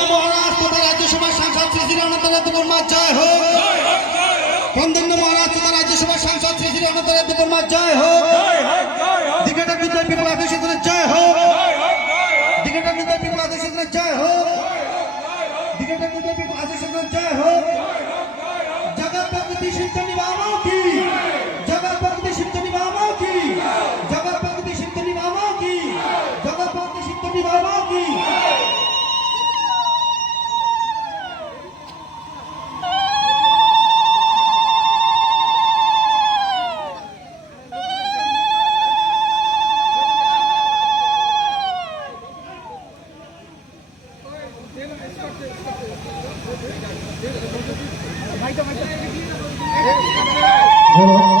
ধন্য মহারাজ তথা রাজ্যসভার সাংসদ শ্রী শ্রী অনন্তনাথ বর্মার জয় হোক। ধন্য মহারাজ তথা রাজ্যসভার সাংসদ শ্রী শ্রী অনন্তনাথ বর্মার জয় হোক। দিঘাটা বিদ্যার পিপল অ্যাসোসিয়েশনের জয় হোক। দিঘাটা বিদ্যার পিপল অ্যাসোসিয়েশনের জয় হোক। দিঘাটা বিদ্যার পিপল অ্যাসোসিয়েশনের জয় হোক। जगतपति शिवचंडी बाबा की, जगतपति शिवचंडी बाबा की, जगतपति शिवचंडी बाबा की, जगतपति शिवचंडी बाबा की। बोलो